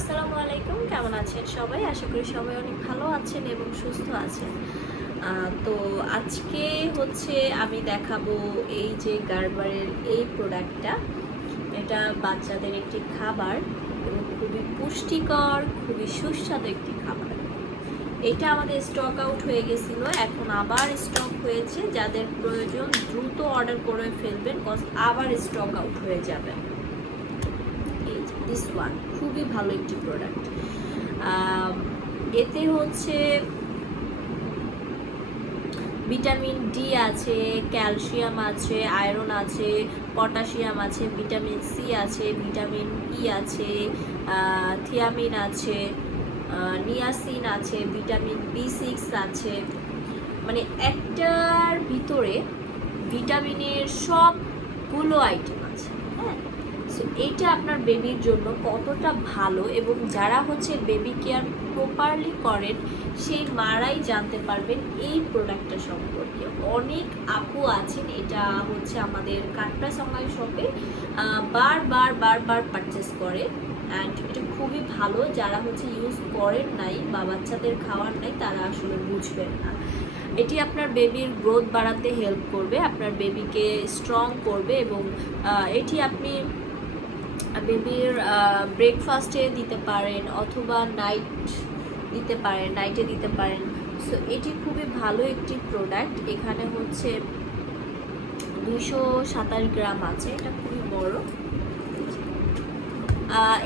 আসসালামু আলাইকুম, কেমন আছেন সবাই? আশা করি সবাই অনেক ভালো আছেন এবং সুস্থ আছেন। তো আজকে হচ্ছে আমি দেখাবো এই যে গার্বারের এই প্রোডাক্টটা। এটা বাচ্চাদের একটি খাবার এবং খুবই পুষ্টিকর, খুবই সুস্বাদু একটি খাবার। এটা আমাদের স্টক আউট হয়ে গেছিলো, এখন আবার স্টক হয়েছে। যাদের প্রয়োজন দ্রুত অর্ডার করে ফেলবেন, কজ আবার স্টক আউট হয়ে যাবে। দিস ওয়ান খুবই ভালো একটি প্রোডাক্ট। এতে হচ্ছে ভিটামিন ডি আছে, ক্যালসিয়াম আছে, আয়রন আছে, পটাশিয়াম আছে, ভিটামিন সি আছে, ভিটামিন ই আছে, থিয়ামিন আছে, নিয়াসিন আছে, ভিটামিন বি6 আছে। মানে একটার ভিতরে ভিটামিনের সবগুলো আইটেম আছে। হ্যাঁ, সো এইটা আপনার বেবির জন্য কতটা ভালো, এবং যারা হচ্ছে বেবি কেয়ার প্রপারলি করেন সেই মারাই জানতে পারবেন এই প্রোডাক্টটা সম্পর্কে। অনেক আপু আছেন এটা হচ্ছে আমাদের CUTPRICE অনলাইন শপে বারবার পারচেস করে, অ্যান্ড এটা খুবই ভালো। যারা হচ্ছে ইউজ করেন নাই বা বাচ্চাদের খাওয়ার নাই তারা আসলে বুঝবেন না। এটি আপনার বেবির গ্রোথ বাড়াতে হেল্প করবে, আপনার বেবিকে স্ট্রং করবে, এবং এটি আপনি বেবির ব্রেকফাস্টে দিতে পারেন অথবা নাইটে দিতে পারেন। সো এটি খুবই ভালো একটি প্রোডাক্ট। এখানে হচ্ছে 227 গ্রাম আছে, এটা খুবই বড়।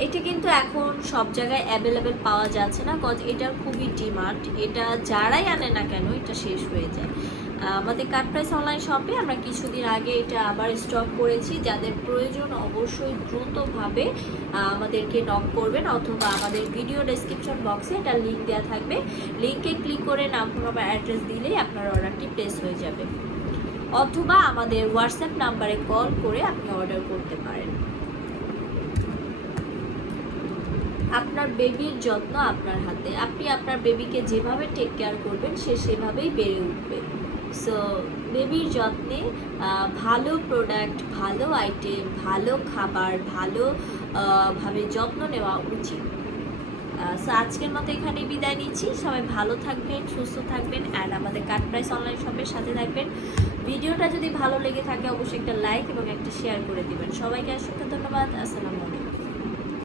এটা কিন্তু এখন সব জায়গায় অ্যাভেলেবেল পাওয়া যাচ্ছে না, কজ এটার খুবই ডিমান্ড। এটা যারাই আনে না কেন এটা শেষ হয়ে যায়। আমাদের CUTPRICE অনলাইন শপে আমরা কিছুদিন আগে এটা আবার স্টক করেছি। যাদের প্রয়োজন অবশ্যই দ্রুতভাবে আমাদেরকে নক করবেন, অথবা আমাদের ভিডিও ডেসক্রিপশন বক্সে এটা লিঙ্ক দেওয়া থাকবে। লিঙ্কে ক্লিক করে নাম বা অ্যাড্রেস দিলেই আপনার অর্ডারটি প্লেস হয়ে যাবে, অথবা আমাদের হোয়াটসঅ্যাপ নাম্বারে কল করে আপনি অর্ডার করতে পারেন। আপনার বেবির যত্ন আপনার হাতে। আপনি আপনার বেবিকে যেভাবে টেক কেয়ার করবেন সে সেভাবেই বেড়ে উঠবে। সো বেবির যত্নে ভালো প্রোডাক্ট, ভালো আইটেম, ভালো খাবার, ভালোভাবে যত্ন নেওয়া উচিত। সো আজকের মতো এখানে বিদায় নিচ্ছি। সবাই ভালো থাকবেন, সুস্থ থাকবেন, অ্যান্ড আমাদের CUTPRICE অনলাইন শপের সাথে থাকবেন। ভিডিওটা যদি ভালো লেগে থাকে অবশ্যই একটা লাইক এবং একটা শেয়ার করে দিবেন। সবাইকে অসংখ্য ধন্যবাদ। আসসালামু আলাইকুম।